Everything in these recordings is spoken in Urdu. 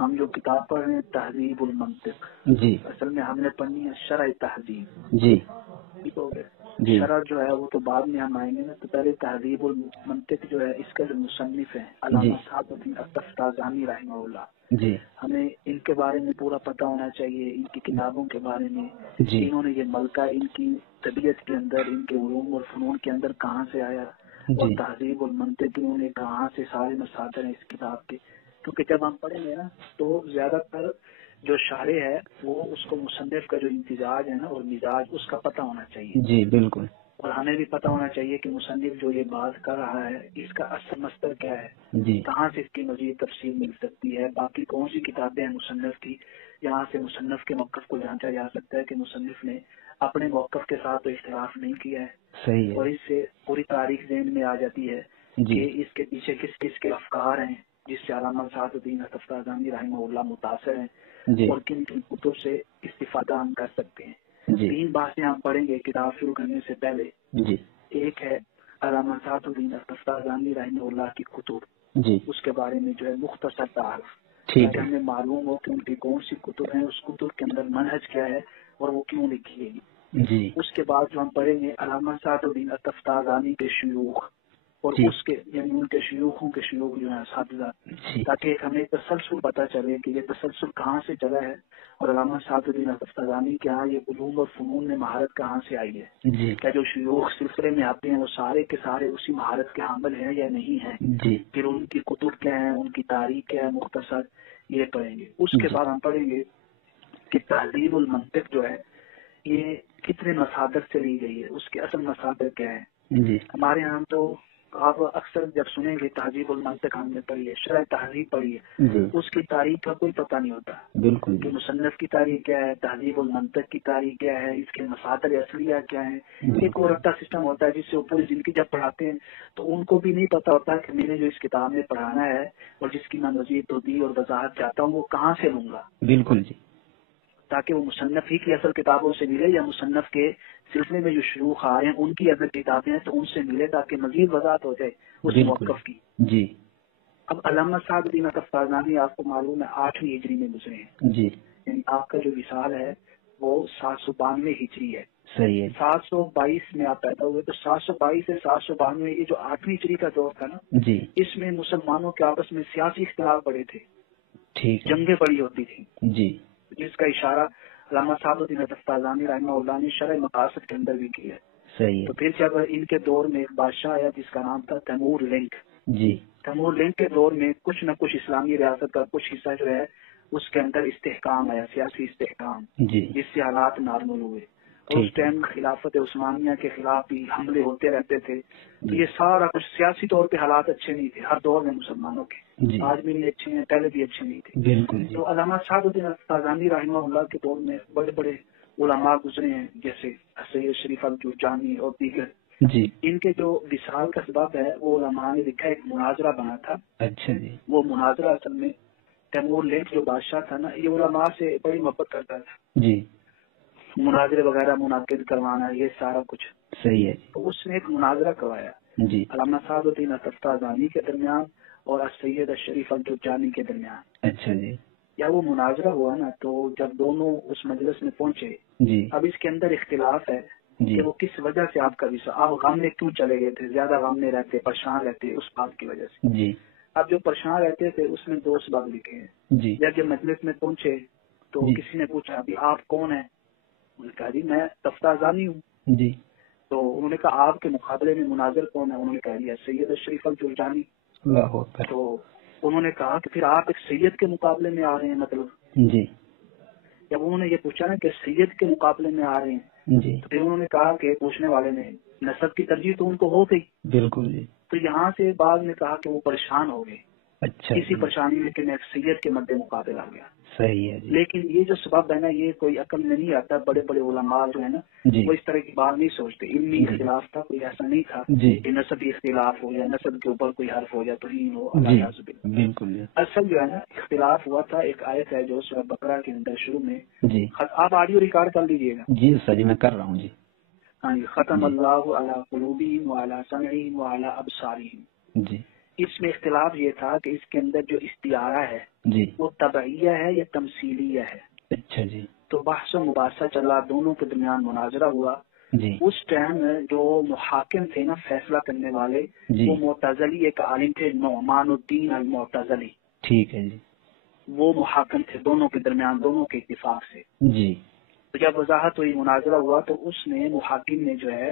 ہم جو کتاب پڑھ رہے ہیں تہذیب المنطق، جی اصل میں ہم نے پڑھنی ہے شرح تہذیب. جی ٹھیک ہو گیا. جی شرح جو ہے وہ تو بعد میں ہم آئیں گے نا. تو پہلے تہذیب المنطق جو ہے اس کا جو مصنف ہے علامہ جی صاحب الدین الطفتازانی رحمہ اللہ، جی ہمیں ان کے بارے میں پورا پتہ ہونا چاہیے، ان کی کتابوں کے بارے میں، جی انہوں نے یہ ملکہ ان کی طبیعت کے اندر، ان کے علوم اور فنون کے اندر کہاں سے آیا، اور جی تہذیب المنطق انہوں نے کہاں سے سارے مصادر ہیں اس کتاب کے. کیونکہ جب ہم پڑھیں گے نا تو زیادہ تر جو شارح ہے وہ اس کو مصنف کا جو امتزاج ہے نا اور مزاج اس کا پتہ ہونا چاہیے، جی بالکل اور ہمیں بھی پتہ ہونا چاہیے کہ مصنف جو یہ بات کر رہا ہے اس کا اصل مصدر کیا ہے، جی کہاں سے اس کی مزید تفصیل مل سکتی ہے، باقی کون سی کتابیں ہیں مصنف کی یہاں سے مصنف کے موقف کو جانچا جا سکتا ہے کہ مصنف نے اپنے موقف کے ساتھ تو اختلاف نہیں کیا ہے. صحیح اور ہے. اس سے پوری تاریخ ذہن میں آ جاتی ہے جی کہ اس کے پیچھے کس کس کے افکار ہیں جس سے علامہ سعد الدین الطفتازانی رحمہ اللہ متاثر ہیں، جی اور کن کن کتب سے استفادہ ہم کر سکتے ہیں. جی 3 باتیں ہم پڑھیں گے کتاب شروع کرنے سے پہلے. جی ایک ہے علامہ سعد الدین الطفتازانی رحمہ اللہ کی کتب، جی اس کے بارے میں جو ہے مختصر تعارف، ٹھیک تاکہ ہے. ہمیں معلوم ہو کہ ان کی کون سی کتب ہیں، اس کتب کے اندر منہج کیا ہے اور وہ کیوں لکھی گئی. جی اس کے بعد جو ہم پڑھیں گے علامہ سعد الدین الطفتازانی کے شیوخ اور جی اس کے یعنی ان کے شیوخوں کے شیوخ جو ہیں اساتذہ، جی تاکہ ایک ہمیں تسلسل پتہ چلے کہ یہ تسلسل کہاں سے چلا ہے اور علامہ سعد الدین الطفتازانی کے یہاں یہ علوم اور فنون میں مہارت کہاں سے آئی ہے. جی کیا جو شیوخ سلسلے میں آتے ہیں وہ سارے کے سارے اسی مہارت کے حامل ہیں یا نہیں ہیں، جی پھر ان کی کتب کیا ہیں، ان کی تاریخ کیا ہے مختصر یہ پڑھیں گے. اس کے جی بعد ہم پڑھیں گے کہ تہذیب المنطق جو ہے یہ کتنے مصادر سے لی گئی ہے، اس کے اصل مصادر کیا ہے. جی ہمارے یہاں تو آپ اکثر جب سنیں گے تہذیب المنطق ہم نے پڑھی ہے، شرح تہذیب پڑھی ہے، جی اس کی تاریخ کا کوئی پتہ نہیں ہوتا بالکل. کہ جی مصنف کی تاریخ کیا ہے، تہذیب المنطق کی تاریخ کیا ہے، اس کے مصادر اصلیہ کیا ہے. جی ایک اور رٹا سسٹم ہوتا ہے جس سے وہ پوری زندگی جب پڑھاتے ہیں تو ان کو بھی نہیں پتہ ہوتا کہ میں نے جو اس کتاب میں پڑھانا ہے اور جس کی میں مزید توضیح اور وضاحت چاہتا ہوں وہ کہاں سے لوں گا، بالکل. جی تاکہ وہ مصنف ہی کی اصل کتابوں سے ملے یا مصنف کے سلسلے میں جو شیوخ آ رہے ہیں ان کی اگر کتابیں ہیں تو ان سے ملے تاکہ مزید وضاحت ہو جائے اس بالکل. موقف کی. جی اب علامہ سعد الدین الطفتازانی آپ کو معلوم ہے 8ویں ہجری میں گزرے ہیں، جی یعنی آپ کا جو وصال ہے وہ 792 ہجری ہے. صحیح ہے. 722 میں آپ پیدا ہوئے تو 722 سے 792 یہ جو 8ویں ہجری کا دور تھا نا، جی اس میں مسلمانوں کے آپس میں سیاسی اختلاف بڑے تھے، ٹھیک ہے. جنگیں بڑی ہوتی تھیں، جی جس کا اشارہ علامہ صاحب الدین الطفتازانی رحمہ اللہ نے شرح مقاصد کے اندر بھی کیا ہے. صحیح ہے. تو پھر جب ان کے دور میں ایک بادشاہ آیا جس کا نام تھا تیمور لنک، جی تیمور لنک کے دور میں کچھ نہ کچھ اسلامی ریاست کا کچھ حصہ جو ہے اس کے اندر استحکام آیا، سیاسی استحکام، جی جس سے حالات نارمل ہوئے. اور اس ٹھیک ہے. ٹائم خلافت عثمانیہ کے خلاف بھی حملے ہوتے رہتے تھے. تو جی یہ سارا کچھ سیاسی طور پہ حالات اچھے نہیں تھے ہر دور میں مسلمانوں کے، جی آج بھی نہیں اچھے ہیں، پہلے بھی اچھے نہیں تھے. بالکل. جی تو علامہ سعد الدین الطفتازانی رحمہ اللہ کے دور میں بڑے بڑے علماء گزرے ہیں جیسے سید شریف الجرجانی اور دیگر. جی ان کے جو وصال کا سبب ہے وہ علماء نے لکھا ایک مناظرہ بنا تھا. اچھا. جی وہ مناظرہ اصل میں تیمور لنک جو بادشاہ تھا نا یہ علماء سے بڑی محبت کرتا تھا، جی مناظرے وغیرہ منعقد کروانا یہ سارا کچھ. صحیح ہے. تو اس نے ایک مناظرہ کروایا جی علامہ سعد الدین الطفتازانی کے درمیان اور سید شریف الجرجانی کے درمیان. اچھا. جی یا وہ مناظرہ ہوا نا تو جب دونوں اس مجلس میں پہنچے، جی اب اس کے اندر اختلاف ہے جی کہ وہ کس وجہ سے آپ کا وصال، آپ غم میں کیوں چلے گئے تھے، زیادہ غم میں رہتے، پریشان رہتے اس بات کی وجہ سے. جی اب جو پریشان رہتے تھے اس میں 2 سبب لکھے ہیں. جی جب یہ مجلس میں پہنچے تو جی کسی نے پوچھا ابھی آپ کون ہیں، انہوں نے کہا جی میں طفتازانی ہوں. جی تو انہوں نے کہا آپ کے مقابلے میں مناظر کون ہے، انہوں نے کہہ دیا سید شریف الجرجانی. اللہ اکبر. تو انہوں نے کہا کہ پھر آپ ایک سید کے مقابلے میں آ رہے ہیں، مطلب جی جب انہوں نے یہ پوچھا نا کہ سید کے مقابلے میں آ رہے ہیں جی تو پھر انہوں نے کہا کہ پوچھنے والے نے نسب کی ترجیح تو ان کو ہو گئی. بالکل. جی تو یہاں سے بعض نے کہا کہ وہ پریشان ہو گئے اچھا. کسی جی پریشانی میں کہ میں ایک سید کے مد مقابل آ گیا. صحیح ہے. جی لیکن یہ جو سبب ہے نا یہ کوئی عقل میں نہیں آتا. بڑے بڑے علماء جو ہے نا جی وہ اس طرح کی بات نہیں سوچتے. علمی جی اختلاف تھا، کوئی ایسا نہیں تھا جی کہ نسبی اختلاف ہو یا نسب کے اوپر کوئی حرف ہو یا توہین ہو. جی اللہ یعذ باللہ. بالکل. جی اصل جو ہے نا اختلاف ہوا تھا. ایک آیت ہے جو سورہ بقرہ کے اندر شروع میں، جی آپ آڈیو ریکارڈ کر لیجیے گا. جی سر جی میں کر رہا ہوں. جی ہاں جی. ختم جی اللہ علی قلوبہم وعلی سمعہم وعلی ابصارہم. جی اس میں اختلاف یہ تھا کہ اس کے اندر جو استعارہ ہے جی وہ طبعیہ ہے یا تمثیلیہ ہے. اچھا جی تو بحث و مباحثہ چلا، دونوں کے درمیان مناظرہ ہوا. جی اس ٹائم جو محاکم تھے نا، فیصلہ کرنے والے، جی وہ معتزلی ایک عالم تھے نعمان الدین المعتزلی، ٹھیک ہے جی وہ محاکم تھے دونوں کے درمیان، دونوں کے اتفاق سے. جی تو جب وضاحت ہوئی، مناظرہ ہوا، تو اس نے محاکم نے جو ہے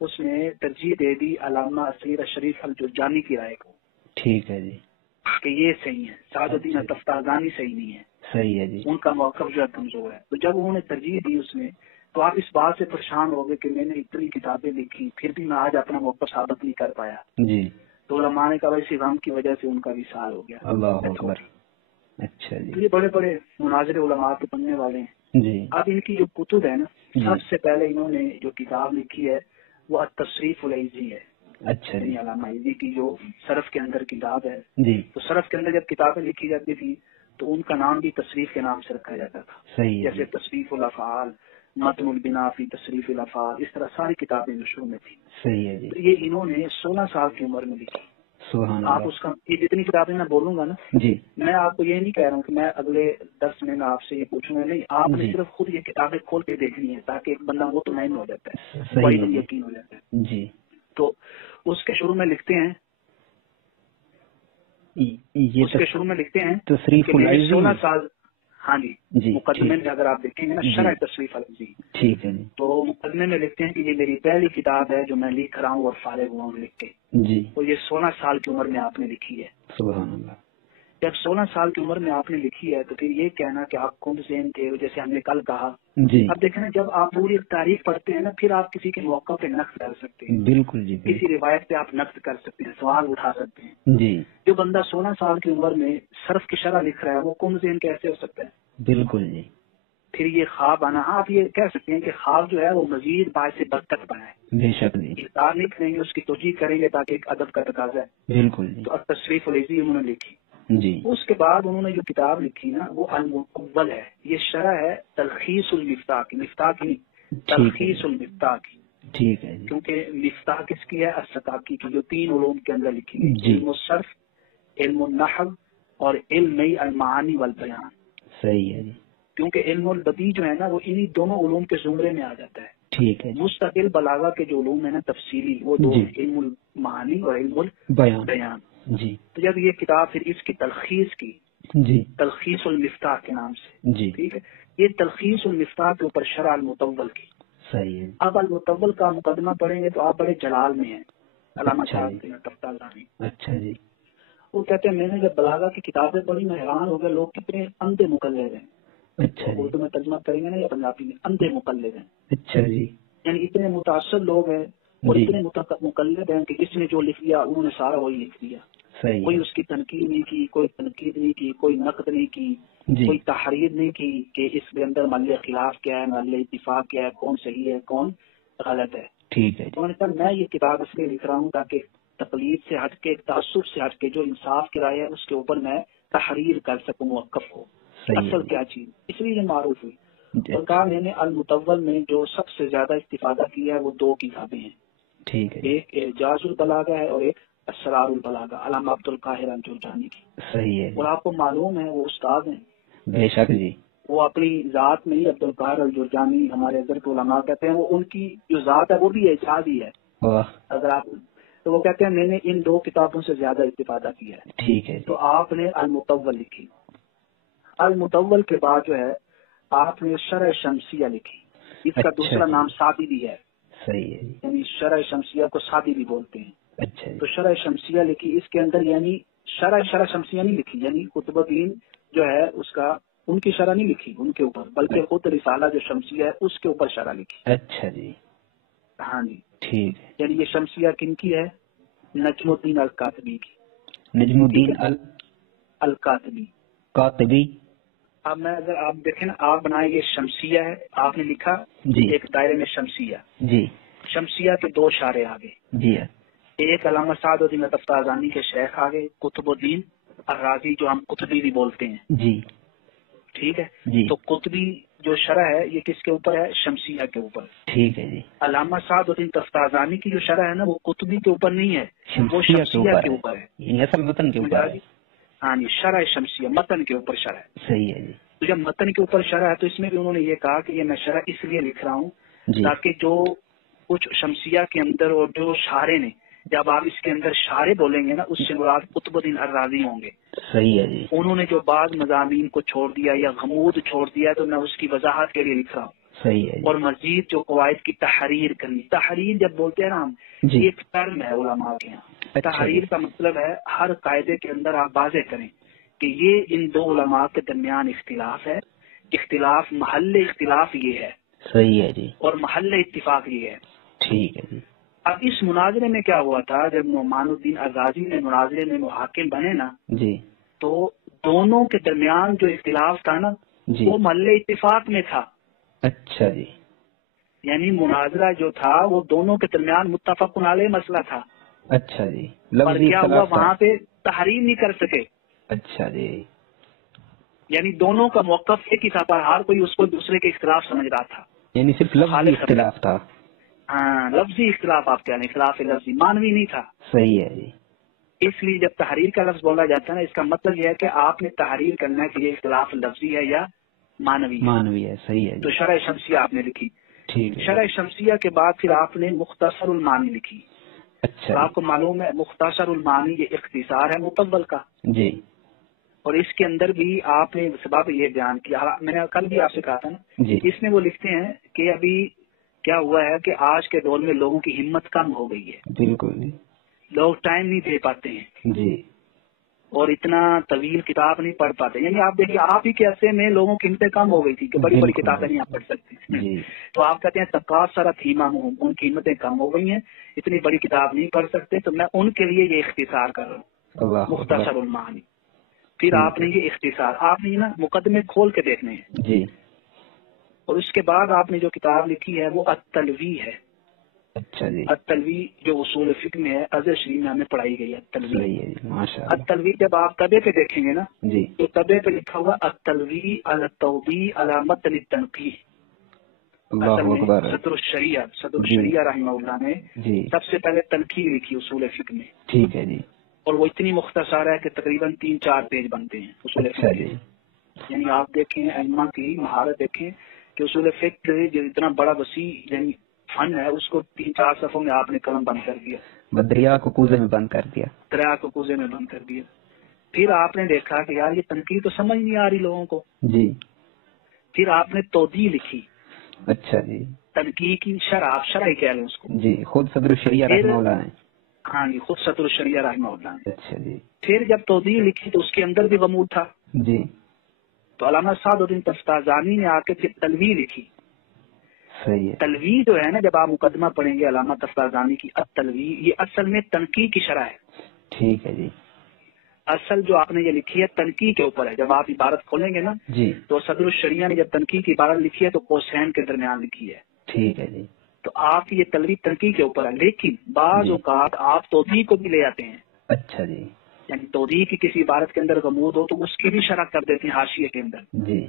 اس نے ترجیح دے دی علامہ اسیر شریف الجرجانی کی رائے کو ٹھیک ہے جی کہ یہ صحیح ہے، سعد الدین اچھا تفتازانی صحیح نہیں ہے، صحیح ہے جی ان کا موقف جو ہے کمزور ہے. تو جب انہوں نے ترجیح دی اس میں، تو آپ اس بات سے پریشان ہو گئے کہ میں نے اتنی کتابیں لکھی پھر بھی میں آج اپنا موقف ثابت نہیں کر پایا. جی تو علماء نے کہا اسی غم کی وجہ سے ان کا وصال ہو گیا. اللہ اکبر. اچھا تو جی یہ بڑے بڑے مناظر علماء کے پڑھنے والے ہیں. جی اب ان کی جو کتب ہے نا، جی سب سے پہلے انہوں نے جو کتاب لکھی ہے وہ التصریف العزی ہے. اچھا جی یعنی علامہ عزی کی جو صرف کے اندر کتاب ہے، جی تو صرف کے اندر جب کتابیں لکھی جاتی تھی تو ان کا نام بھی تصریف کے نام سے رکھا جاتا تھا. صحیح ہے جیسے جی تصریف الافعال، متن البنا فی تصریف الافعال، اس طرح ساری کتابیں جو شروع میں تھیں. صحیح ہے جی تو یہ انہوں نے 16 سال کی عمر میں لکھی. سبحان آپ اللہ. اس کا یہ جتنی کتابیں میں بولوں گا نا، جی میں آپ کو یہ نہیں کہہ رہا ہوں کہ میں اگلے درس میں آپ سے یہ پوچھوں گا، نہیں، آپ نے جی صرف خود یہ کتابیں کھول کے دیکھنی ہے تاکہ ایک بندہ وہ تو نہیں ہو جاتا ہے، صحیح ہے جی یقین ہو جاتا ہے. جی تو اس کے شروع میں لکھتے ہیں یہ اس کے شروع میں لکھتے ہیں تصریف کہ میں العزی 16 سال، ہاں جی، جی مقدمے ٹھیک میں اگر آپ دیکھیں گے نا، جی شرح تصریف العزی، ٹھیک ہے جی تو مقدمے میں لکھتے ہیں کہ یہ میری پہلی کتاب ہے جو میں لکھ رہا ہوں اور فارغ ہوا ہوں لکھ کے. جی اور یہ 16 سال کی عمر میں آپ نے لکھی ہے. سبحان اللہ. جب 16 سال کی عمر میں آپ نے لکھی ہے تو پھر یہ کہنا کہ آپ کم ذہن تھے، جیسے ہم نے کل کہا. جی اب دیکھیں نا، جب آپ پوری تاریخ پڑھتے ہیں نا، پھر آپ کسی کے موقع پہ نقد کر سکتے ہیں، بالکل جی کسی بالکل. روایت پہ آپ نقد کر سکتے ہیں، سوال اٹھا سکتے ہیں. جی جو بندہ 16 سال کی عمر میں صرف کی شرح لکھ رہا ہے وہ کم ذہن کیسے ہو سکتا ہے؟ بالکل جی پھر یہ خواب آنا، آپ یہ کہہ سکتے ہیں کہ خواب جو ہے وہ مزید باعث بدتر بنائے. بے شک جی کتاب نہیں کریں گے، اس کی توجیہ کریں گے تاکہ ایک ادب کا تقاضا ہے. بالکل جی تو التصریف العزی انہوں نے لکھی. جی اس کے بعد انہوں نے جو کتاب لکھی نا وہ المقول ہے. یہ شرح ہے تلخیص المفتاح کی، مفتاح کی نہیں، تلخیص المفتاح کی. ٹھیک ہے جی کیونکہ مفتاح کس کی ہے؟ السقاقی کی، جو 3 علوم کے اندر لکھی گئی، جی علم الصرف، علم النحو اور علم المعانی والبیان. صحیح ہے جی کیونکہ علم البدیع جو ہے نا وہ انہی دونوں علوم کے زمرے میں آ جاتا ہے. ٹھیک ہے جی مستقل بلاغہ کے جو علوم ہیں نا تفصیلی، وہ دو جی ہیں، علم المعانی اور علم بیان. البیان. جی تو جب یہ کتاب پھر اس کی تلخیص کی، جی تلخیص المفتاح کے نام سے، جی ٹھیک ہے، یہ تلخیص المفتاح کے اوپر شرح المطول کی. صحیح ہے. اب المطول کا مقدمہ پڑھیں گے تو آپ بڑے جلال میں ہیں. علامہ اچھا صاحب جی کے تفتازانی، اچھا جی وہ کہتے ہیں میں نے جب بلاغہ کی کتابیں پڑھی میں حیران ہو گیا، لوگ کتنے اندھے مقلد ہیں. اچھا جی اردو میں ترجمہ کریں گے نا یا پنجابی میں، اندھے مقلد ہیں. اچھا جی یعنی اتنے متاثر لوگ ہیں اور جی اتنے مقلد ہیں کہ جس نے جو لکھ لیا انہوں نے سارا وہی لکھ دیا. صحیح کوئی ہے. اس کی تنقید نہیں کی، کوئی تنقید نہیں کی، کوئی نقد نہیں کی، جی کوئی تحریر نہیں کی کہ اس کے اندر محل خلاف کیا ہے، محل اتفاق کیا ہے، کون صحیح ہے کون غلط ہے. ٹھیک ہے جی انہوں نے کہا میں یہ کتاب اس لیے لکھ رہا ہوں تاکہ تقلید سے ہٹ کے، تعصب سے ہٹ کے جو انصاف کی رائے ہے اس کے اوپر میں تحریر کر سکوں، موقف ہو صحیح ہے اصل جی. کیا چیز. اس لیے یہ معروف ہوئی. جی، اور کہا میں نے المطول میں جو سب سے زیادہ استفادہ کیا ہے وہ 2 کتابیں ہیں، ٹھیک ہے جی. ایک اعجاز البلاغہ ہے اور ایک اسرار البلاغہ، علامہ عبد القاہر الجرجانی کی. صحیح ہے اور جی. آپ کو معلوم ہے وہ استاد ہیں، بے شک جی. وہ اپنی ذات میں ہی عبد القاہر الجرجانی ہمارے ادھر کے علماء کہتے ہیں وہ ان کی جو ذات ہے وہ بھی اعجاز ہی ہے. واہ اگر آپ تو وہ کہتے ہیں میں نے ان 2 کتابوں سے زیادہ استفادہ کیا ہے. ٹھیک ہے جی. تو آپ نے المطول لکھی. المطول کے بعد جو ہے آپ نے شرح شمسیہ لکھی. اس کا اچھا دوسرا جی. نام سادی بھی ہے، صحیح ہے جی. یعنی شرح شمسیہ کو سادی بھی بولتے ہیں. اچھا جی. تو شرح شمسیہ لکھی. اس کے اندر یعنی شرح شمسیہ نہیں لکھی، یعنی قطب الدین جو ہے اس کا ان کی شرح نہیں لکھی ان کے اوپر، بلکہ خود رسالہ جو شمسیہ ہے اس کے اوپر شرح لکھی. اچھا جی. ہاں جی. ٹھیک ہے. یعنی یہ شمسیہ کن کی ہے؟ نجم الدین الکاتبی کی. نجم الدین الکاتبی. القاطبی. اب میں اگر آپ دیکھیں نا، آپ بنائیں یہ شمسیہ ہے، آپ نے لکھا جی ایک دائرے میں شمسیہ. جی شمسیہ کے 2 شارے آگے، جی ایک علامہ سعد الدین تفتازانی کے شیخ آگے قطب الدین الرازی جو ہم قطبی بھی بولتے ہیں، جی ٹھیک ہے. جی تو قطبی جو شرح ہے یہ کس کے اوپر ہے؟ شمسیہ کے اوپر. ٹھیک ہے جی. علامہ سعد الدین تفتازانی کی جو شرح ہے نا وہ قطبی کے اوپر نہیں ہے، وہ شمسیہ کے اوپر ہے. یہ اصل متن کے اوپر ہے. ہاں جی، شرح شمسیہ متن کے اوپر شرح ہے. صحیح ہے جی. تو جب متن کے اوپر شرح ہے تو اس میں بھی انہوں نے یہ کہا کہ یہ میں شرح اس لیے لکھ رہا ہوں جی. تاکہ جو کچھ شمسیہ کے اندر اور جو شارے نے، جب آپ اس کے اندر شارے بولیں گے نا اس سے مراد قطب الدین الرازی ہوں گے. صحیح ہے جی. انہوں نے جو بعض مضامین کو چھوڑ دیا یا غموض چھوڑ دیا تو میں اس کی وضاحت کے لیے لکھ رہا ہوں. صحیح ہے جی. اور مزید جو قواعد کی تحریر کرنی. تحریر جب بولتے ہیں نا ہم، جی. ایک ٹرم ہے علماء کے یہاں. تحریر کا مطلب ہے ہر قاعدے کے اندر آپ واضح کریں کہ یہ ان دو علماء کے درمیان اختلاف ہے، اختلاف محل اختلاف یہ ہے. صحیح ہے جی. اور محل اتفاق یہ ہے. ٹھیک ہے جی. اب اس مناظرے میں کیا ہوا تھا، جب نعمان الدین الرازی نے مناظرے میں محاکم بنے نا جی. تو دونوں کے درمیان جو اختلاف تھا نا جی. وہ محل اتفاق میں تھا. اچھا جی. یعنی مناظرہ جو تھا وہ دونوں کے درمیان متفق علیہ مسئلہ تھا. اچھا جی. پر لفظی کیا ہوا اختلاف تھا. وہاں پہ تحریر نہیں کر سکے. اچھا جی. یعنی دونوں کا موقف ایک ہی تھا پر ہر کوئی اس کو دوسرے کے اختلاف سمجھ رہا تھا. یعنی صرف لفظی اختلاف تھا. ہاں، لفظی اختلاف آپ کہہ رہے ہیں، اختلاف لفظی، مانوی نہیں تھا. صحیح ہے جی. اس لیے جب تحریر کا لفظ بولا جاتا ہے نا اس کا مطلب یہ ہے کہ آپ نے تحریر کرنا کہ یہ اختلاف لفظی ہے یا مانوی ہے. مانوی ہے. صحیح ہے تو جی. شرح شمسیہ آپ نے لکھی. ٹھیک ہے. شرح شمسیہ کے بعد پھر آپ نے مختصر المعانی لکھی. اچھا. آپ کو معلوم ہے مختصر المعانی یہ اختصار ہے مطول کا. جی. اور اس کے اندر بھی آپ نے سبب یہ بیان کیا، میں نے کل بھی آپ سے کہا تھا نا، جی. اس میں وہ لکھتے ہیں کہ ابھی کیا ہوا ہے کہ آج کے دور میں لوگوں کی ہمت کم ہو گئی ہے. بالکل جی. لوگ ٹائم نہیں دے پاتے ہیں جی. اور اتنا طویل کتاب نہیں پڑھ پاتے. یعنی آپ دیکھیے آپ ہی کے عرصے میں لوگوں کی ہمتیں کم ہو گئی تھی کہ بڑی بڑی بالکل. کتابیں نہیں آپ پڑھ سکتے. جی. تو آپ کہتے ہیں تقاصر تھیما ہوں، ان کی ہمتیں کم ہو گئی ہیں، اتنی بڑی کتاب نہیں پڑھ سکتے، تو میں ان کے لیے یہ اختصار کر رہا ہوں، اللہ مختصر المعانی. پھر آپ نے یہ اختصار آپ نے نا مقدمے کھول کے دیکھنے ہیں. جی. اور اس کے بعد آپ نے جو کتاب لکھی ہے وہ التلوی ہے. اچھا جی. التلوی جو اصول فقہ میں ہے، ازہر شریف میں ہمیں پڑھائی گئی ہے التلوی. صحیح ہے جی. ماشاء اللہ. التلوی جب آپ طبع پہ دیکھیں گے نا جی. تو طبع پہ لکھا ہوا التلوی علی التوضیح علی متن التنقیح. اللہ اکبر. صدر الشریعہ رحمہ اللہ نے جی. سب سے پہلے تنقیح لکھی اصول فقہ میں. ٹھیک ہے جی. اور وہ اتنی مختصر ہے کہ تقریباً 3-4 پیج بنتے ہیں اصول اچھا فقہ. جی. یعنی آپ دیکھیں ائمہ کی مہارت دیکھیں کہ اصول فقہ جو اتنا بڑا وسیع یعنی فن ہے اس کو 3-4 صفحوں میں آپ نے قلم بند کر دیا، دریا کو کوزے میں بند کر دیا. دریا کو کوزے میں بند کر دیا. پھر آپ نے دیکھا کہ یار یہ تنقید تو سمجھ نہیں آ رہی لوگوں کو. جی. پھر آپ نے توضیح لکھی. اچھا جی. تنقید کی شرح، آپ شرح ہی کہہ لیں اس کو. جی. خود صدر الشریعہ رحمہ اللہ نے. ہاں جی، خود صدر الشریعہ رحمہ اللہ نے. اچھا جی. پھر جب توضیح لکھی تو اس کے اندر بھی غموض تھا. جی. تو علامہ سعد الدین تفتازانی نے آ کے پھر تلوی لکھی. صحیح ہے. تلوی جو ہے نا جب آپ مقدمہ پڑھیں گے علامہ تفتازانی کی التلوی، یہ اصل میں تنقید کی شرح ہے. ٹھیک ہے جی. اصل جو آپ نے یہ لکھی ہے تنقید کے اوپر ہے. جب آپ عبارت کھولیں گے نا جی. تو صدر الشریعہ نے جب تنقید کی عبارت لکھی ہے تو قوسین کے درمیان لکھی ہے. ٹھیک ہے جی. تو آپ یہ تلوی تنقید کے اوپر ہے، لیکن بعض اوقات آپ توضیح کو بھی لے آتے ہیں. اچھا جی. یعنی توضیح کی کسی عبارت کے اندر غموض ہو تو اس کی بھی شرح کر دیتے ہیں حاشیے کے اندر. جی.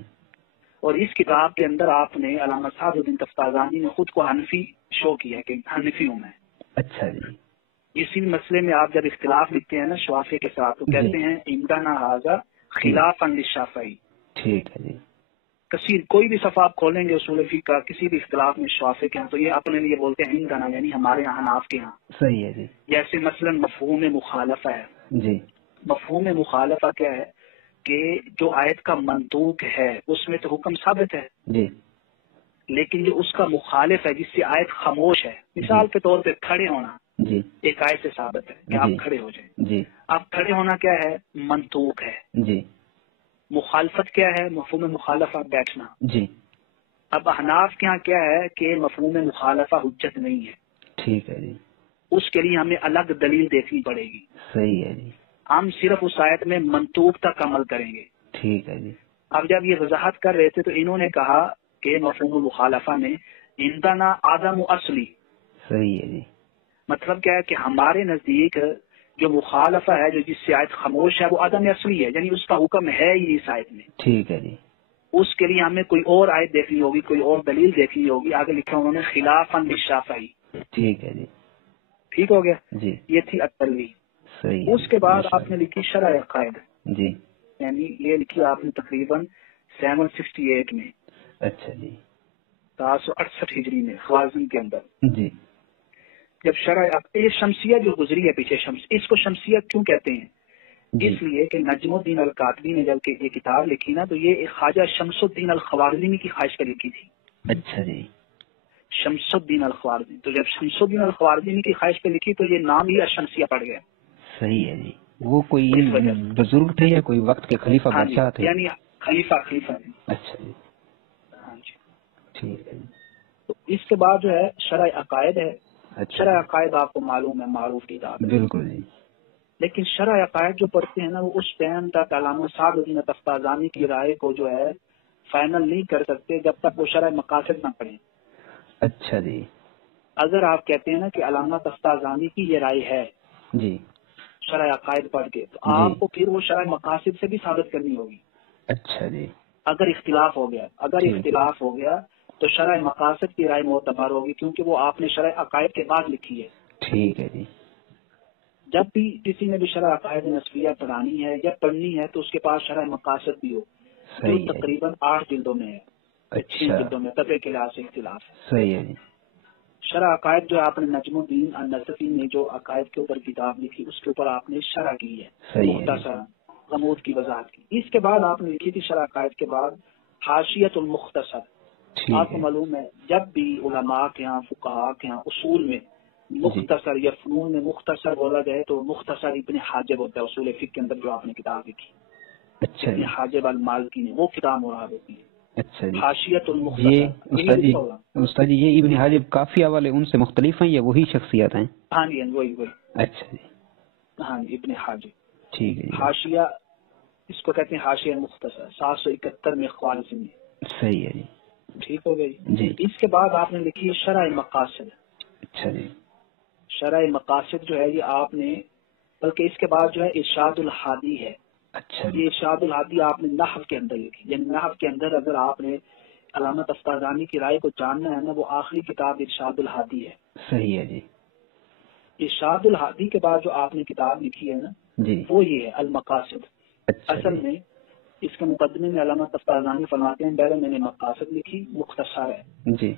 اور اس کتاب کے اندر آپ نے علامہ سعد الدین تفتازانی نے خود کو حنفی شو کیا کہ حنفی ہوں میں. اچھا جی. اسی مسئلے میں آپ جب اختلاف لکھتے ہیں نا شوافی کے ساتھ تو کہتے ہیں عندنا ھذا خلافا للشافعی. ٹھیک ہے جی. کثیر کوئی بھی صفحہ آپ کھولیں گے اصول فقہ کا کسی بھی اختلاف میں شوافی کے ہیں تو یہ اپنے لیے بولتے ہیں عندنا یعنی ہمارے یہاں حناف کے یہاں. صحیح ہے جی. جیسے مثلا مفہوم مخالفہ ہے. جی. مفہوم مخالفہ کیا ہے کہ جو آیت کا منطوق ہے اس میں تو حکم ثابت ہے، جی. لیکن جو اس کا مخالف ہے جس سے آیت خاموش ہے، مثال کے طور پہ کھڑے ہونا جی. ایک آیت سے ثابت ہے کہ آپ کھڑے ہو جائیں. جی. اب کھڑے ہونا کیا ہے؟ منطوق ہے. جی. مخالفت کیا ہے؟ مفہوم مخالفہ بیٹھنا. جی. اب احناف کے یہاں کیا ہے کہ مفہوم مخالفہ حجت نہیں ہے. ٹھیک ہے جی. اس کے لیے ہمیں الگ دلیل دیکھنی پڑے گی. صحیح ہے جی. ہم صرف اس آیت میں منطوق تک عمل کریں گے. ٹھیک ہے جی. اب جب یہ وضاحت کر رہے تھے تو انہوں نے کہا کہ مفہوم مخالفہ میں عندنا عدم اصلی. صحیح ہے جی. مطلب کیا ہے کہ ہمارے نزدیک جو مخالفہ ہے جو جس سے آیت خاموش ہے وہ عدم اصلی ہے، یعنی اس کا حکم ہے ہی اس آیت میں. ٹھیک ہے جی. اس کے لیے ہمیں کوئی اور آیت دیکھنی ہوگی, کوئی اور دلیل دیکھنی ہوگی. آگے لکھا انہوں نے خلافاً للشافعی. ٹھیک ہے جی. ٹھیک ہو گیا جی یہ تھی التلوی. صحیح ہے. اس کے بعد آپ نے لکھی شرح عقائد, جی یعنی یہ لکھی آپ نے تقریباً 768 میں, اچھا جی 768 ہجری میں خوارزم کے اندر. جی جب شرح یہ شمسیہ جو گزری ہے پیچھے, اس کو شمسیہ کیوں کہتے ہیں؟ جی اس لیے کہ نجم الدین القادری نے جب کہ یہ کتاب لکھی نا, تو یہ ایک خواجہ شمس الدین الخوارزمی کی خواہش پر لکھی تھی. اچھا جی شمس الدین الخوارزمی, تو جب شمس الدین الخوارزمی کی خواہش پہ لکھی تو یہ نام ہی شمسیہ پڑ گیا. صحیح ہے جی. وہ کوئی اس وجہ سے بزرگ تھے یا کوئی وقت کے خلیفہ ہاں جی, بادشاہ تھے؟ یعنی خلیفہ جی. اچھا جی ہاں جی. ٹھیک ہے جی. تو اس کے بعد جو ہے شرح عقائد ہے. اچھا شرح جی. عقائد آپ کو معلوم ہے معروف کتاب ہے, بالکل جی. لیکن شرح عقائد جو پڑھتے ہیں نا وہ اس ٹائم تک علامہ سعد الدین تفتازانی کی رائے کو جو ہے فائنل نہیں کر سکتے جب تک وہ شرح مقاصد نہ پڑھیں. اچھا جی. اگر آپ کہتے ہیں نا کہ علامہ تفتازانی کی یہ رائے ہے جی شرح عقائد پڑھ کے, تو جی. آپ کو پھر وہ شرح مقاصد سے بھی ثابت کرنی ہوگی. اچھا جی اگر اختلاف ہو گیا, ٹھیک. اختلاف ہو گیا تو شرح مقاصد کی رائے معتبر ہوگی, کیونکہ وہ آپ نے شرح عقائد کے بعد لکھی ہے. ٹھیک ہے جی. جب بھی کسی نے بھی شرح عقائد نصفیہ پڑھانی ہے یا پڑھنی ہے تو اس کے پاس شرح مقاصد بھی ہو, جو صحیح ہے. تقریباً 8 جلدوں میں ہے, 6 اچھا جلدوں میں, طبع کے لحاظ سے اختلاف ہے. صحیح ہے جی. شرح عقائد جو آپ نے نجم الدین النصفی نے جو عقائد کے اوپر کتاب لکھی اس کے اوپر آپ نے شرح کی ہے, صحیح ہے جی. مختصر غموض کی وضاحت کی. اس کے بعد آپ نے لکھی تھی شرح عقائد کے بعد حاشیت المختصر. ٹھیک آپ کو ہے معلوم ہے جب بھی علماء کے یہاں فقہاء کے یہاں اصول میں جی. مختصر یا فنون میں مختصر بولا جائے تو مختصر ابن حاجب ہوتا ہے. اصول فقہ کے اندر جو آپ نے کتاب لکھی اچھا ابن جی. حاجب المالکی نے, وہ کتاب مراد ہوتی ہے اچھا جی. حاشیت یہ المختصر. یہی استاد جی لکھا ہوگا. استاد جی یہ ابن حاجب کافیہ والے ان سے مختلف ہیں یا وہی شخصیات ہیں؟ ہاں جی وہی. اچھا جی. ہاں جی ابن حاجب. ٹھیک ہے جی. حاشیہ اس کو کہتے ہیں حاشیہ مختصر, 771 میں خوارزمی میں. صحیح ہے جی. ٹھیک ہو گئی. جی. اس کے بعد آپ نے لکھی شرح مقاصد. اچھا جی. شرح مقاصد جو ہے یہ آپ نے, بلکہ اس کے بعد جو ہے ارشاد الحادی ہے. اچھا جی. یہ ارشاد الحادی آپ نے نحو کے اندر لکھی, یعنی نحو کے اندر اگر آپ نے علامہ تفتازانی کی رائے کو جاننا ہے نا, وہ آخری کتاب ارشاد الحادی ہے. صحیح ہے جی. ارشاد الحادی کے بعد جو آپ نے کتاب لکھی ہے نا جی. وہ یہ ہے المقاصد. اچھا اصل جی. میں اس کے مقدمے میں علامہ تفتازانی فرماتے ہیں پہلے میں نے مقاصد لکھی, مختصر ہے. جی.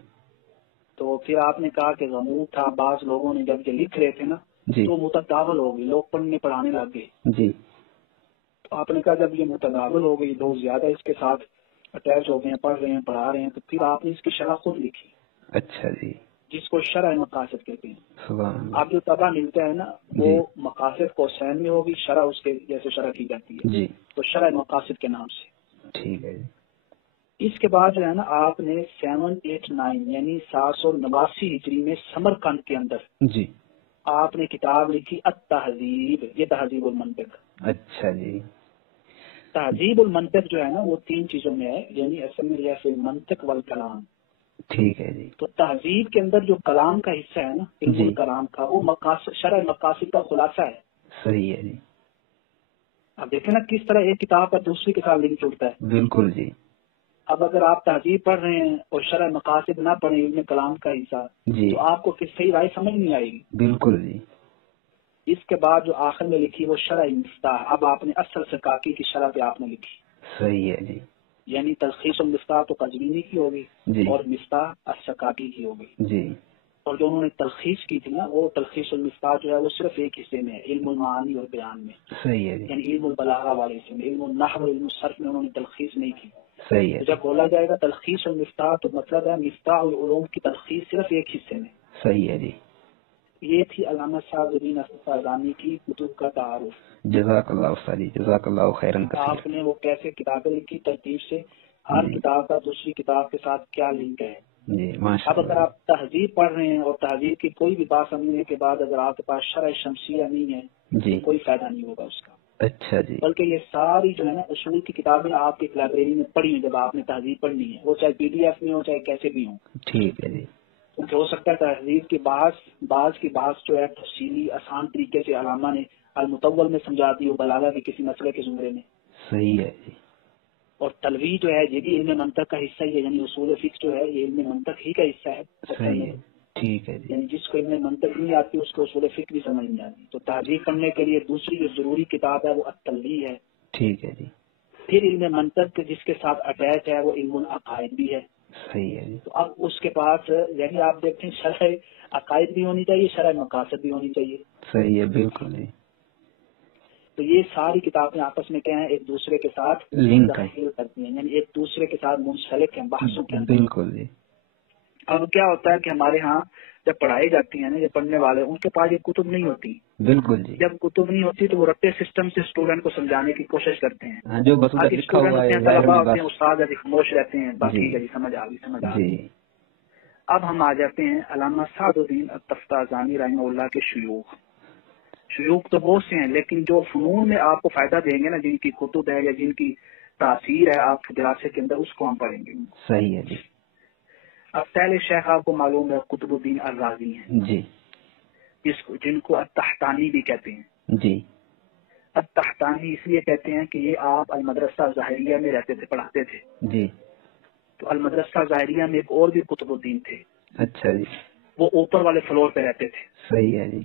تو پھر آپ نے کہا کہ غموض تھا, بعض لوگوں نے جب یہ لکھ رہے تھے نا جی. تو متداول ہو گئی, لوگ پڑھنے پڑھانے لگ گئے. جی. تو آپ نے کہا جب یہ متداول ہو گئی, لوگ زیادہ اس کے ساتھ اٹیچ ہو گئے ہیں, پڑھ رہے ہیں پڑھا رہے ہیں, تو پھر آپ نے اس کی شرح خود لکھی اچھا جی. جس کو شرح مقاصد کہتے ہیں. سبحان اللہ. آپ جو طبع ملتا ہے نا وہ جی. مقاصد کو سین میں ہوگی, شرح اس کے جیسے شرح کی جاتی ہے جی. تو شرح مقاصد کے نام سے. ٹھیک ہے جی. اس کے بعد جو ہے نا آپ نے 789 یعنی 789 ہجری میں سمرقند کے اندر جی. آپ نے کتاب لکھی التہذیب. یہ تہذیب المنطق. اچھا جی. تہذیب المنطق جو ہے نا وہ 3 چیزوں میں ہے, یعنی اصل میں جیسے منطق والکلام. ٹھیک ہے جی. تو تہذیب کے اندر جو کلام کا حصہ ہے نا علم جی. الکلام کا, وہ مقاصد شرح مقاصد کا خلاصہ ہے. صحیح ہے جی. اب دیکھیں نا کس طرح ایک کتاب پر دوسری کے ساتھ لنک جڑتا ہے. بالکل جی. اب اگر آپ تہذیب پڑھ رہے ہیں اور شرح مقاصد نہ پڑھیں علم کلام کا حصہ, جی. تو آپ کو کس صحیح رائے سمجھ نہیں آئے گی. بالکل جی. اس کے بعد جو آخر میں لکھی وہ شرح مفتاح. اب آپ نے اصل سکاکی کی شرح پہ آپ نے لکھی, صحیح ہے جی. یعنی تلخیص المفتاح تو قزوینی کی ہوگی جی. اور مفتاح السکاکی کی ہوگی. جی. اور جو انہوں نے تلخیص کی تھی نا وہ تلخیص المفتاح جو ہے وہ صرف ایک حصے میں ہے, علم المعانی اور بیان میں, صحیح ہے جی. یعنی علم البلاغہ والے حصے میں. علم النحو اور علم الصرف میں انہوں نے تلخیص نہیں کی. صحیح ہے تو جی. جب بولا جائے گا تلخیص المفتاح تو مطلب ہے مفتاح العلوم کی تلخیص صرف ایک حصے میں. صحیح ہے جی. یہ تھی علامہ صاحب الدین تفتازانی کی کتب کا تعارف. جزاک اللہ استاد جی. جزاک اللہ خیرن کثیر. آپ نے وہ کیسے کتابیں لکھی ترتیب سے, ہر جی. کتاب کا دوسری کتاب کے ساتھ کیا لنک ہے. جی ماشاء اب اگر اللہ. آپ تہذیب پڑھ رہے ہیں اور تہذیب کی کوئی بھی بات سمجھنے کے بعد اگر آپ کے پاس شرح شمسیہ نہیں ہے جی. تو کوئی فائدہ نہیں ہوگا اس کا. اچھا جی. بلکہ یہ ساری جو ہے نا اصول کی کتابیں آپ کی لائبریری میں پڑھی ہیں جب آپ نے تہذیب پڑھنی ہے, وہ چاہے PDF میں ہو چاہے کیسے بھی ہوں. ٹھیک ہے جی. کیونکہ ہو سکتا ہے تہذیب کی بعض کی بات جو ہے تفصیلی آسان طریقے سے علامہ نے المطول میں سمجھا دی ہو, بلاغہ کے کسی مسئلے کے زمرے میں. صحیح ہے جی. اور تلوی جو ہے یہ بھی علم منطق کا حصہ ہی ہے، یعنی اصول فقہ جو ہے یہ علم منطق ہی کا حصہ ہے. صحیح ہے، ٹھیک ہے جی. یعنی جس کو علم منطق نہیں آتی اس کو اصول فقہ بھی سمجھ نہیں آتی. تو تہذیب پڑھنے کے لیے دوسری جو ضروری کتاب ہے وہ التلوی ہے. ٹھیک ہے جی. پھر علم منطق جس کے ساتھ اٹیچ ہے وہ علم العقائد بھی ہے. صحیح ہے جی. تو اب اس کے پاس یعنی آپ دیکھتے ہیں شرح عقائد بھی ہونی چاہیے، شرح مقاصد بھی ہونی چاہیے. صحیح ہے، بالکل جی. تو یہ ساری کتابیں آپس میں کیا ہیں، ایک دوسرے کے ساتھ لنک ہے. تخیل کرتی ہیں، یعنی ایک دوسرے کے ساتھ منسلک ہیں بحثوں کے اندر. بالکل جی. اب کیا ہوتا ہے کہ ہمارے ہاں جب پڑھائی جاتی ہیں نا، یہ پڑھنے والے ان کے پاس یہ کتب نہیں ہوتی. بالکل جی. جب کتب نہیں ہوتی تو وہ رٹے سسٹم سے اسٹوڈنٹ کو سمجھانے کی کوشش کرتے ہیں. ہاں، جو بس ادھر لکھا اسٹوڈنٹ ہوا ہوتے ہے ہیں، ظاہر طلبا میں ہوتے ہیں، بس. استاد ابھی خاموش رہتے ہیں، جی. باقی جی سمجھ آ گئی. جی. اب ہم آ جاتے ہیں علامہ سعد الدین الطفتازانی رحمہ اللہ کے شیوخ. شیوخ تو بہت سے ہیں، لیکن جو فنون میں آپ کو فائدہ دیں گے نا، جن کی کتب ہے یا جن کی تاثیر ہے آپ کے دراسے کے اندر، اس کو ہم پڑھیں گے. صحیح ہے جی. اب پہلے شیخ آپ کو معلوم ہے قطب الدین الرازی ہیں، جی. جن کو التحتانی بھی کہتے ہیں. جی. التحتانی اس لیے کہتے ہیں کہ یہ آپ المدرسہ ظاہریہ میں رہتے تھے، پڑھاتے تھے. جی. تو المدرسہ ظاہریہ میں ایک اور بھی قطب الدین تھے، اچھا جی. وہ اوپر والے فلور پہ رہتے تھے. صحیح ہے جی.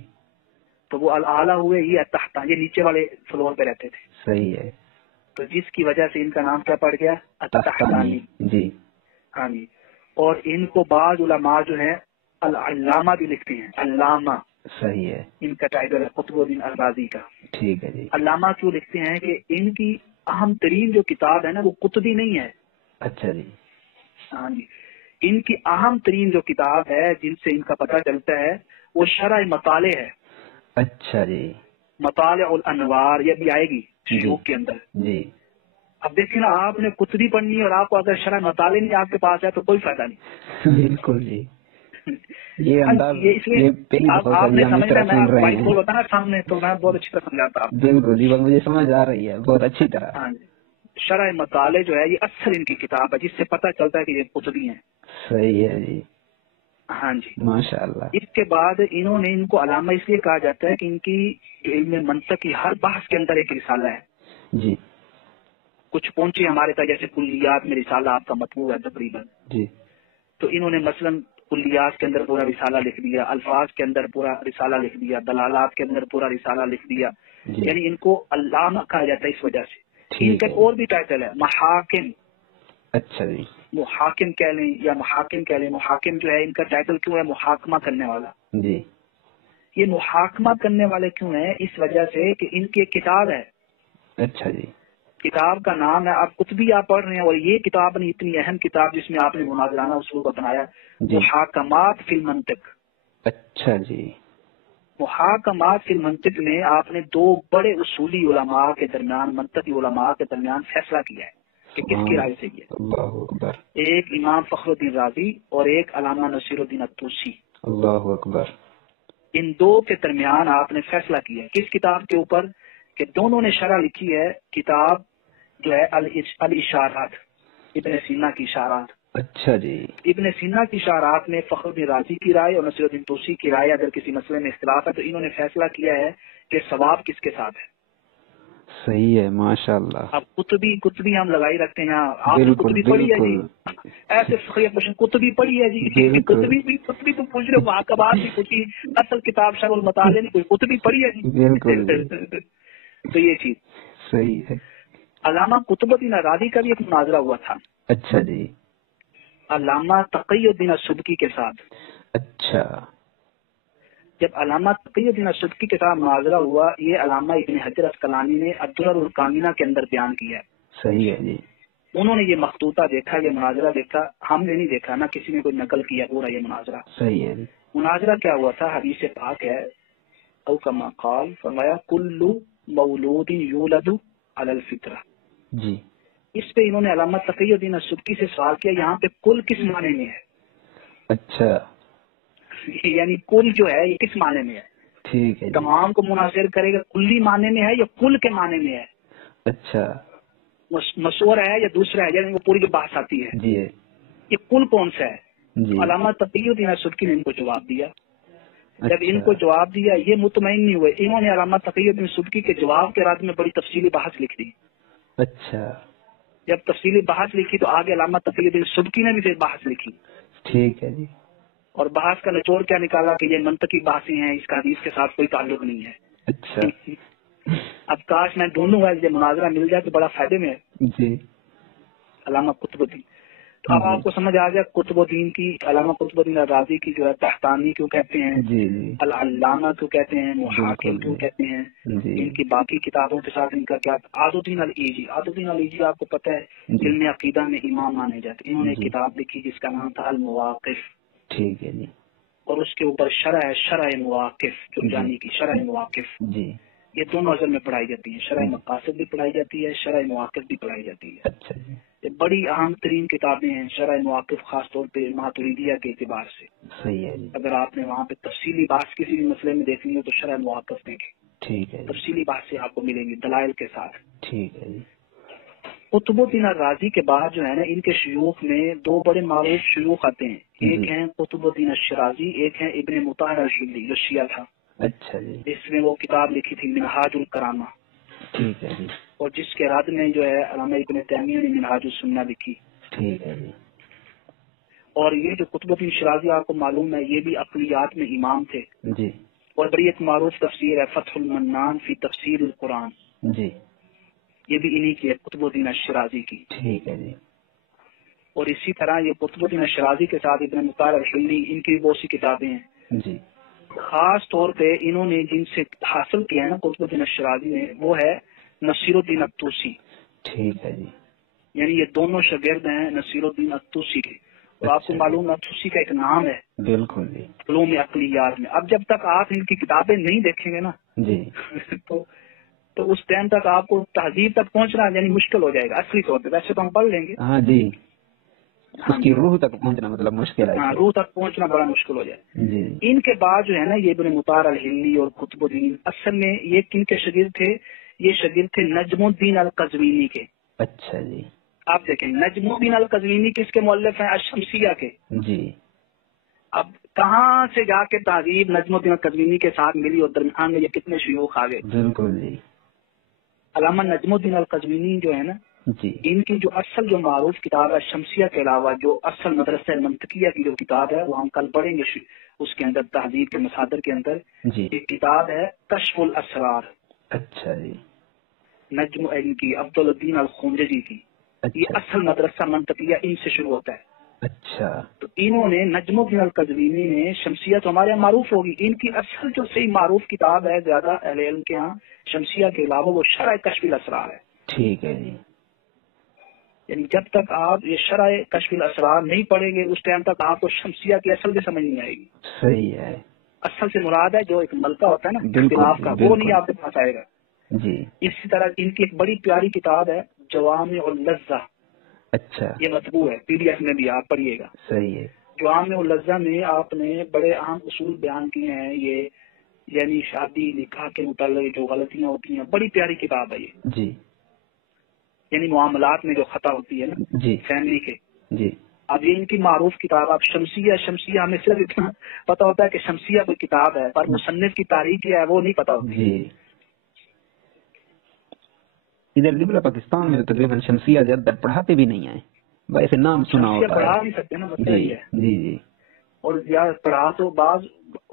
تو وہ الاعلیٰ ہوئے، یہ التحتانی، یہ نیچے والے فلور پہ رہتے تھے. صحیح ہے. تو جس کی وجہ سے ان کا نام کیا پڑ گیا، التحتانی. جی. ہاں جی. اور ان کو بعض علماء جو ہیں العلامہ بھی لکھتے ہیں، علامہ. صحیح ہے. ان کا ٹائٹل ہے قطب الدین الرازی کا. ٹھیک ہے جی. علامہ کیوں لکھتے ہیں کہ ان کی اہم ترین جو کتاب ہے نا وہ قطبی نہیں ہے. اچھا جی. ہاں جی. ان کی اہم ترین جو کتاب ہے جن سے ان کا پتہ چلتا ہے وہ شرح مطالع ہے. اچھا جی. مطالع الانوار، یہ بھی آئے گی شیوخ کے اندر. جی. اب دیکھیں نا، آپ نے قطبی پڑھنی ہے اور آپ کو اگر شرح مطالع نہیں آپ کے پاس ہے تو کوئی فائدہ نہیں. بالکل جی. یہ انداز اس لیے آپ نے سمجھنا، میں وائٹ بورڈ ہوتا نا سامنے تو میں بہت اچھی طرح سمجھاتا آپ. بالکل جی، مجھے سمجھ آ رہی ہے بہت اچھی طرح. ہاں جی. شرح مطالع جو ہے یہ اصل ان کی کتاب ہے جس سے پتہ چلتا ہے کہ یہ قطبی ہیں. صحیح ہے جی. ہاں جی. ماشاء اللہ. اس کے بعد انہوں نے ان کو علامہ اس لیے کہا جاتا ہے کہ ان کی علم منطق کی ہر بحث کے اندر ایک رسالہ ہے. جی. کچھ پہنچے ہمارے تک، جیسے کلیات میں رسالہ آپ کا مطبوع ہے تقریباً. جی. تو انہوں نے مثلاً کلیات کے اندر پورا رسالہ لکھ دیا، الفاظ کے اندر پورا رسالہ لکھ دیا، دلالات کے اندر پورا رسالہ لکھ دیا. جی. یعنی ان کو علامہ کہا جاتا ہے اس وجہ سے. ان ٹھیک کا ہے. اور بھی ٹائٹل ہے محاکم. اچھا جی. محاکم کہہ لیں یا محاکم کہہ لیں. محاکم جو ہے ان کا ٹائٹل کیوں ہے، محاکمہ کرنے والا. جی. یہ محاکمہ کرنے والے کیوں ہیں، اس وجہ سے کہ ان کی ایک کتاب ہے. اچھا جی. کتاب کا نام ہے، آپ قطبی آپ پڑھ رہے ہیں، اور یہ کتاب نے اتنی اہم کتاب جس میں آپ نے مناظرانہ اصول اپنایا، جی. محاکمات فی المنطق. اچھا جی. محاکمات فی المنطق میں آپ نے دو بڑے اصولی علماء کے درمیان، منطقی علماء کے درمیان فیصلہ کیا ہے کہ کس کی رائے سے یہ. اللہ اکبر. ایک امام فخر الدین رازی اور ایک علامہ نصیر الدین الطوسی. اللہ اکبر. ان دو کے درمیان آپ نے فیصلہ کیا ہے کس کتاب کے اوپر، کہ دونوں نے شرح لکھی ہے کتاب جو ہے الاشارات، ابن سینا کی اشارات. اچھا جی. ابن سینا کی اشارات میں فخر الدین رازی کی رائے اور نصیر الدین طوسی کی رائے، اگر کسی مسئلے میں اختلاف ہے تو انہوں نے فیصلہ کیا ہے کہ ثواب کس کے ساتھ ہے. صحیح ہے. ماشاء اللہ. اب قطبی ہم لگائی رکھتے ہیں. آپ نے بالکل قطبی پڑھی ہے جی، بالکل. ایسے فخریہ پوچھیں قطبی پڑھی ہے جی. قطبی تو پوچھ رہے ہو، محاکمات بھی پوچھی، اصل کتاب شرح المطالع نہیں، کوئی قطبی پڑھی ہے جی. بالکل. تو یہ چیز صحیح ہے. علامہ قطب الدین رازی کا بھی ایک مناظرہ ہوا تھا اچھا جی. علامہ تقی الدین السبکی کے ساتھ. اچھا. جب علامہ تقی الدین السبکی کے ساتھ مناظرہ ہوا، یہ علامہ ابن حجر عسقلانی نے الدرر الکامنہ کے اندر بیان کیا ہے. صحیح ہے جی. انہوں نے یہ مخطوطہ دیکھا، یہ مناظرہ دیکھا، ہم نے نہیں دیکھا، نہ کسی نے کوئی نقل کیا پورا یہ مناظرہ. صحیح ہے جی. مناظرہ کیا ہوا تھا، حدیث پاک ہے، او کما قال، فرمایا کل مولود یولد علی الفطرہ. جی. اس پہ انہوں نے علامہ تقی الدین السبکی سے سوال کیا، یہاں پہ کل کس معنی میں ہے. اچھا. یعنی کل جو ہے یہ کس معنی میں ہے. ٹھیک ہے. تمام کو مناظر کرے گا، کلی معنی میں ہے یا کل کے معنی میں ہے. اچھا. مشور ہے یا دوسرا ہے، یعنی وہ پوری جو بات آتی ہے جی. یہ کل کون سا ہے. جی. علامہ تقی الدین السبکی نے ان کو جواب دیا. جب ان اچھا. کو جواب دیا یہ مطمئن نہیں ہوئے، انہوں نے علامہ تقی الدین السبکی کے جواب کے رات میں بڑی تفصیلی بحث لکھ دی. اچھا. جب تفصیلی بحث لکھی تو آگے علامہ تقی سبکی نے بھی پھر بحث لکھی. ٹھیک ہے جی. اور بحث کا نچوڑ کیا نکالا کہ یہ منطقی بحثیں ہیں, اس کا حدیث کے ساتھ کوئی تعلق نہیں ہے. اچھا. اب کاش میں ڈھونڈوں گا یہ مناظرہ مل جائے تو بڑا فائدے میں ہے. جی. علامہ قطب الدین, تو اب آپ کو سمجھ آ گیا قطب الدین کی, علامہ قطب الدین الرازی کی جو ہے تحتانی کیوں کہتے ہیں, جی جی, العلامہ کیوں کہتے ہیں, محاکم کیوں کہتے ہیں, جی ان کی باقی کتابوں کے ساتھ ان کا کیا. عاد الدین الایجی, عاد الدین الایجی آپ کو پتہ ہے جی علم عقیدہ میں امام مانے جاتے. انہوں نے ایک جی, کتاب لکھی جس کا نام تھا المواقف, ٹھیک ہے جی. اور اس کے اوپر شرح مواقف جو جی جانی کی شرح مواقف, جی. یہ دونوں اصل میں پڑھائی جاتی ہیں. شرح جی. مقاصد بھی پڑھائی جاتی ہے, شرح مواقف بھی پڑھائی جاتی ہے. اچھا جی. یہ بڑی اہم ترین کتابیں ہیں شرح مواقف, خاص طور پہ ماتریدیہ کے اعتبار سے. صحیح ہے جی. اگر آپ نے وہاں پہ تفصیلی بحث کسی بھی مسئلے میں دیکھنی ہو تو شرح مواقف دیکھیں, ٹھیک ہے جی. تفصیلی بحثیں آپ کو ملیں گی دلائل کے ساتھ. ٹھیک ہے جی. قطب الدین الرازی کے بعد جو ہے نا ان کے شیوخ میں دو بڑے معروف شیوخ آتے ہیں. ایک ہیں قطب الدین الشرازی, ایک ہیں ابن مطہر الحلی جو شیعہ تھا. اچھا جی. اس میں وہ کتاب لکھی تھی منہاج الکرامہ, ٹھیک ہے جی. اور جس کے رد میں جو ہے علامہ ابن تیمیہ نے منہاج السنہ لکھی. ٹھیک ہے جی. اور یہ جو قطب الدین شرازی آپ کو معلوم ہے یہ بھی عقلیات میں امام تھے. جی اور بڑی ایک معروف تفسیر ہے فتح المنان فی تفسیر القرآن, جی, یہ بھی انہی کی ہے قطب الدین الشرازی کی. ٹھیک ہے جی. اور اسی طرح یہ قطب الدین الشرازی کے ساتھ ابن مطہر الحلی, ان کی بہت سی کتابیں ہیں. جی خاص طور پہ انہوں نے جن سے حاصل کیا ہے نا قطب الدین الشرازی نے, وہ ہے نصیر الدین الطوسی. ٹھیک ہے جی. یعنی یہ دونوں شاگرد ہیں نصیر الدین الطوسی کے. اور آپ کو اچھا معلوم ہے الطوسی کا ایک نام ہے بالکل جی. علوم عقلیات میں. اب جب تک آپ ان کی کتابیں نہیں دیکھیں گے نا جی تو اس ٹائم تک آپ کو تہذیب تک پہنچنا یعنی مشکل ہو جائے گا اصلی طور پہ. ویسے تو ہم پڑھ لیں گے. ہاں جی, ہاں اس کی جی, روح تک پہنچنا مطلب مشکل ہے. ہاں روح تک پہنچنا بڑا مشکل ہو جائے. جی ان کے بعد جو ہے نا یہ ابن مطہر الحلی اور قطب الدین, اصل میں یہ کن کے شاگرد تھے, یہ شاگرد تھے نجم الدین القزوینی کے. اچھا جی. آپ دیکھیں نجم الدین القزوینی کس کے مؤلف ہیں, الشمسیہ کے. جی. اب کہاں سے جا کے تہذیب نجم الدین القزوینی کے ساتھ ملی اور درمیان میں یہ کتنے شیوخ آ گئے. بالکل جی. علامہ نجم الدین القزوینی جو ہے نا, جی ان کی جو اصل جو معروف کتاب ہے شمسیہ کے علاوہ جو اصل مدرسہ منطقیہ کی جو کتاب ہے وہ ہم کل پڑھیں گے اس کے اندر تہذیب کے مصادر کے اندر. جی. ایک کتاب ہے کشف الاسرار, اچھا جی. نجم کی عبدالدین الخنجری کی. یہ اچھا اصل مدرسہ منطقیہ ان سے شروع ہوتا ہے. اچھا. تو انہوں نے نجم الدین القزوینی نے, شمسیہ تو ہمارے یہاں معروف ہوگی, ان کی اصل جو صحیح معروف کتاب ہے زیادہ اہل علم کے ہاں شمسیہ کے علاوہ وہ شرح کشف الاسرار ہے. ٹھیک ہے جی. یعنی جب تک آپ یہ شرح کشف الاسرار نہیں پڑھیں گے اس ٹائم تک آپ کو شمسیہ کی اصل بھی سمجھ نہیں آئے گی. صحیح ہے. اصل سے مراد ہے جو ایک ملکہ ہوتا ہے نا بالکل اختلاف کا, وہ نہیں بالکل. آپ کے پاس آئے گا. جی. اسی طرح ان کی ایک بڑی پیاری کتاب ہے جوامع اللذہ, اچھا. یہ مطبوع ہے پی ڈی ایف میں بھی, آپ پڑھیے گا. صحیح ہے. جوامع اللذہ میں آپ نے بڑے اہم اصول بیان کیے ہیں. یہ یعنی شادی نکاح کے متعلق جو غلطیاں ہوتی ہیں, بڑی پیاری کتاب ہے یہ. جی. یعنی معاملات میں جو خطا ہوتی ہے نا جی. فیملی کے. جی. اب یہ ان کی معروف کتاب. اب شمسیہ ہمیں صرف اتنا پتا ہوتا ہے کہ شمسیہ کوئی کتاب ہے, پر مصنف کی تاریخ کیا ہے وہ نہیں پتا ہوتی. جی. ادھر قبلہ پاکستان میں تقریباً شمسیہ زیادہ پڑھاتے بھی نہیں ہیں, ویسے نام سنا شمسیہ ہوتا پڑھا ہے. نہیں سکتے نا, مسئلہ جی یہ ہے. جی جی اور یا پڑھا تو بعض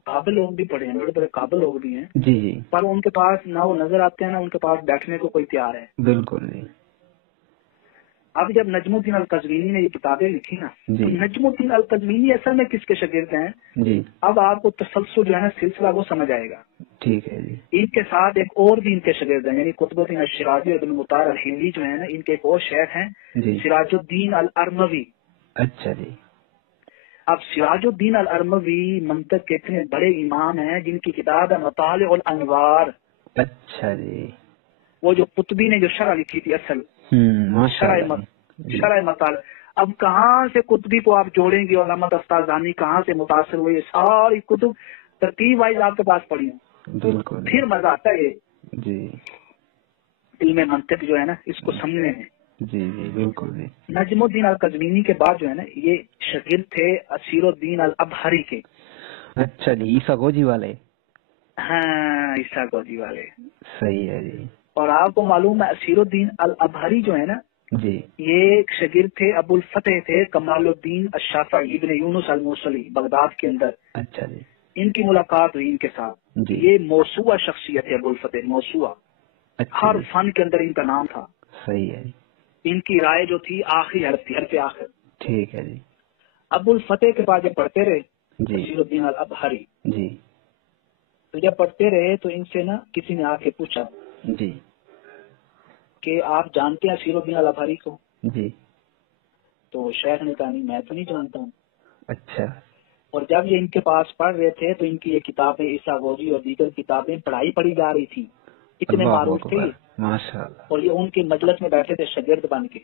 قابل لوگ بھی پڑھے ہیں, بڑے بڑے قابل لوگ بھی ہیں, جی جی پر ان کے پاس نہ وہ نظر آتے ہیں نہ ان کے پاس بیٹھنے کو کوئی تیار ہے. بالکل جی. اب جب نجم الدین القزوینی نے یہ کتابیں لکھی نا, جی. تو نجم الدین القزوینی اصل میں کس کے شاگرد ہیں, جی. اب آپ کو تسلسل جو ہے نا سلسلہ وہ سمجھ آئے گا. ٹھیک ہے جی. ان کے ساتھ ایک اور بھی ان کے شاگرد ہیں, یعنی قطب الدین الشرازی اور ابن مطہر الحلی جو ہے نا, ان کے ایک اور شیخ ہیں جی. سراج الدین الارموی. اچھا جی. اب سراج الدین الارموی منطق کے اتنے بڑے امام ہیں جن کی کتاب ہے مطالع الانوار. اچھا جی. وہ جو قطبی نے جو شرح لکھی تھی اصل شرح مطالع. اب کہاں سے قطبی کو آپ جوڑیں گے, علامہ دستازانی کہاں سے متاثر ہوئے, ساری کتب ترتیب وائز آپ کے پاس پڑھی ہیں. بالکل. پھر مزہ آتا ہے جی. علم منطق جو ہے نا اس کو سمجھنے میں. جی جی بالکل جی. نجم الدین القزوینی کے بعد جو ہے نا یہ شاگرد تھے اسیر الدین الابہری کے. اچھا جی, عیسیٰ گوجی والے. ہاں عیسیٰ گوجی والے. صحیح ہے جی. اور آپ کو معلوم ہے اسیر الدین الابہری جو ہے نا جی یہ ایک شاگرد تھے، ابو الفتح تھے، کمال الدین الشافعی ابن یونس الموصلی، بغداد کے اندر اچھا جی ان کی ملاقات ہوئی ان کے ساتھ. جی یہ موسوعہ شخصیت ہے ابو الفتح، موسوعہ، اچھا ہر جی فن کے اندر ان کا نام تھا. صحیح ہے جی ان کی رائے جو تھی آخری حرف تھی، حرف آخر. ٹھیک ہے جی ابو الفتح کے پاس جب پڑھتے رہے جی نصیر الدین الابہری، جی تو جب پڑھتے رہے تو ان سے نا کسی نے آ کے پوچھا جی کہ آپ جانتے ہیں نصیر الدین الابہری کو؟ جی تو شیخ نے کہا نہیں میں تو نہیں جانتا ہوں. اچھا اور جب یہ ان کے پاس پڑھ رہے تھے تو ان کی یہ کتابیں عیسیٰ غوثی اور دیگر کتابیں پڑھی جا رہی تھی. اتنے اللہ معروف تھے اکبر یہ. ماشاء اللہ اور یہ ان کے مجلس میں بیٹھے تھے شاگرد بن کے.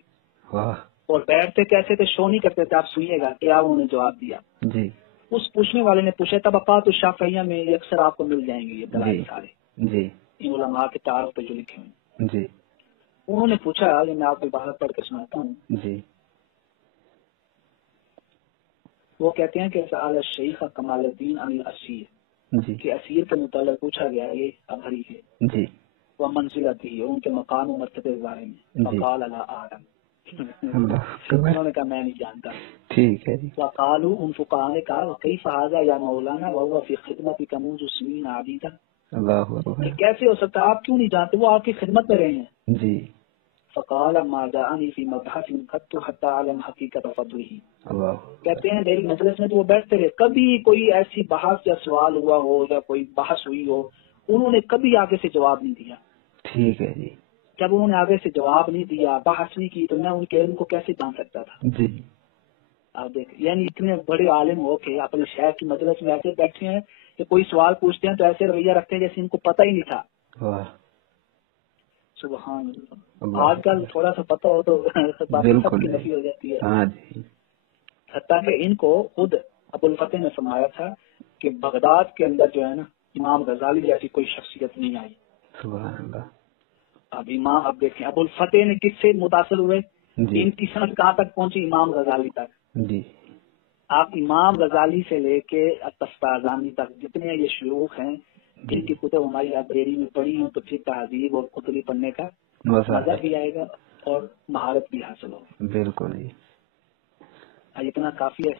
واہ اور بیٹھتے کیسے تھے، شو نہیں کرتے تھے. آپ سنیے گا کیا انہوں نے جواب دیا. جی اس پوچھنے والے نے پوچھا طبقات الشافعیہ میں یہ اکثر آپ کو مل جائیں گے یہ دلائل جی سارے جی ان علماء کے تعارف پہ جو لکھے ہوئے. جی انہوں نے پوچھا، یہ میں آپ کو عبارت پڑھ کے سناتا ہوں. جی وہ کہتے ہیں کہ سأل الشیخ کمال الدین عن الاسیر، جی کہ اسیر کے متعلق پوچھا گیا یہ ابہری ہے، جی وہ منزلتی ہے ان کے مقام و مرتبے کے بارے میں. جی فقال لا اعلم. اللہ اکبر انہوں نے کہا میں نہیں جانتا. ٹھیک ہے جی وقالوا ان فقہاء نے کہا کیف هذا یا مولانا وهو في خدمتك منذ سنين عديدة، اللہ کہ اکبر کیسے ہو سکتا ہے، آپ کیوں نہیں جانتے، وہ آپ کی خدمت میں رہے ہیں. جی فقال ما جاءني في مبحث قط حتى اعلم حقيقة فضله. اللہ کہتے ہیں میری مجلس میں تو وہ بیٹھتے رہے، کبھی کوئی ایسی بحث یا سوال ہوا ہو یا کوئی بحث ہوئی ہو، انہوں نے کبھی آگے سے جواب نہیں دیا. ٹھیک ہے جی جب انہوں نے آگے سے جواب نہیں دیا، بحث نہیں کی، تو میں ان کے علم کو کیسے جان سکتا تھا. جی آپ دیکھ، یعنی اتنے بڑے عالم ہو کے اپنے شہر کی مجلس میں ایسے بیٹھے ہیں کہ کوئی سوال پوچھتے ہیں تو ایسے رویہ رکھتے ہیں جیسے ان کو پتہ ہی نہیں تھا. واہ سبحان اللہ. اللہ آج کل تھوڑا سا پتہ ہو تو باقی سب بالکل کی جی نفی ہو جاتی ہے. ہاں جی حتیٰ کہ ان کو خود ابو الفتح نے فرمایا تھا کہ بغداد کے اندر جو ہے نا امام غزالی جیسی کوئی شخصیت نہیں آئی. سبحان اللہ اب دیکھیں ابو الفتح نے کس سے متاثر ہوئے، جی ان کی سند کہاں تک پہنچی، امام غزالی تک. جی آپ امام غزالی سے لے کے تستازانی تک جتنے یہ شیوخ ہیں ان کی کتب ہماری لائبریری میں پڑھی ہوں تو پھر تہذیب اور قطبی پڑھنے کا مزہ بھی آئے گا اور مہارت بھی حاصل ہوگی. بالکل جی اتنا کافی ہے.